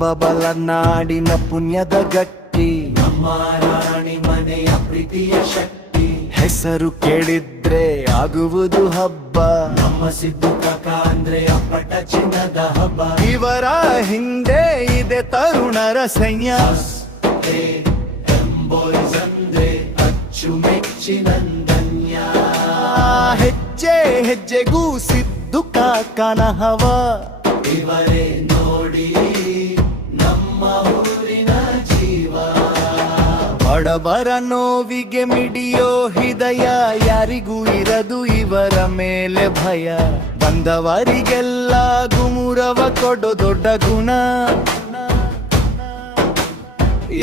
ಬಬಲ ನಾಡಿನ ಪುಣ್ಯದ ಗಟ್ಟಿ, ನಮ್ಮ ರಾಣಿ ಮನೆಯ ಪ್ರೀತಿಯ ಶಕ್ತಿ. ಹೆಸರು ಕೇಳಿದ್ರೆ ಆಗುವುದು ಹಬ್ಬ, ನಮ್ಮ ಸಿದ್ದು ಕಾಕ ಅಂದ್ರೆ ಅಪ್ಪಟ ಚಿನ್ನದ ಹಬ್ಬ. ಇವರ ಹಿಂದೆ ಇದೆ ತರುಣರ ಸೈನ್ಯ, ಬಾಯ್ಸ್ ಅಂದ್ರೆ ಅಚ್ಚುಮೆಚ್ಚಿನಂದನ್ಯ. ಹೆಜ್ಜೆ ಹೆಜ್ಜೆಗೂ ಸಿದ್ದು ಕಾಕನ ಹವ, ಇವರೇ ನೋಡಿ ನಮ್ಮ ಊರಿನ ಜೀವ. ಬಡವರ ನೋವಿಗೆ ಮಿಡಿಯೋ ಹೃದಯ, ಯಾರಿಗೂ ಇರದು ಇವರ ಮೇಲೆ ಭಯ. ಬಂದವರಿಗೆಲ್ಲ ಗುಮುರವ ಕೊಡೋ ದೊಡ್ಡ ಗುಣ,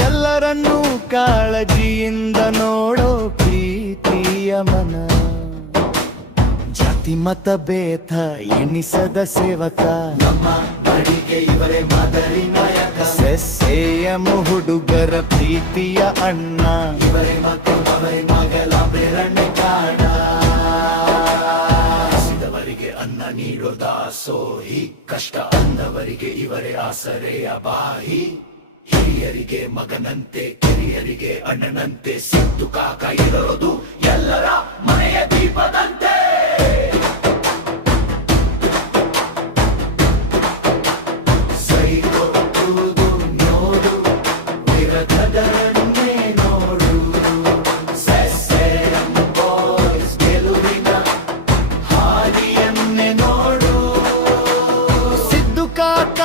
ಎಲ್ಲರನ್ನೂ ಕಾಳಜಿಯಿಂದ ನೋಡೋ ಪ್ರೀತಿಯ ಮನ. ಜಾತಿ ಮತ ಭೇದ ಎಣಿಸದ ಸೇವಕ, ನಮ್ಮ ಬಡಿಗೆ ಇವರೇ ಮಾದರಿ ನಾಯಕ. ಸೆಸೆಯಂ ಹುಡುಗರ ಪ್ರೀತಿಯ ಅಣ್ಣ, ಇವರೇ ಮತ್ತು ಅವರೇ ಮಗಳ ಬೆರಣ್ಣೆ ಕಾಣ. ಹಸಿದವರಿಗೆ ಅನ್ನ ನೀಡೋ ದಾಸೋಹಿ, ಕಷ್ಟ ಅಂದವರಿಗೆ ಇವರೇ ಆಸರೆಯ ಬಾಹಿ. ಹಿರಿಯರಿಗೆ ಮಗನಂತೆ, ಕಿರಿಯರಿಗೆ ಅಣ್ಣನಂತೆ, ಸಿದ್ದು ಕಾಕ ಇರೋದು ಎಲ್ಲರ ಮನೆಯ ದೀಪದಂತೆ. ಸೈಕೊಟ್ಟುವುದು ನೋಡು, ವಿರಧದರನ್ನೇ ನೋಡು. ಸೆಸೆಯಂ ಬಾಯ್ಸ್ ಗೆಲುವಿನ ಹಾದಿಯನ್ನೇ ನೋಡು. ಸಿದ್ದು ಕಾಕ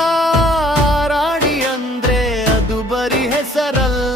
ರಾಣಿ ಅಂದ್ರೆ ಅದು ಬರೀ ಹೆಸರಲ್ಲ,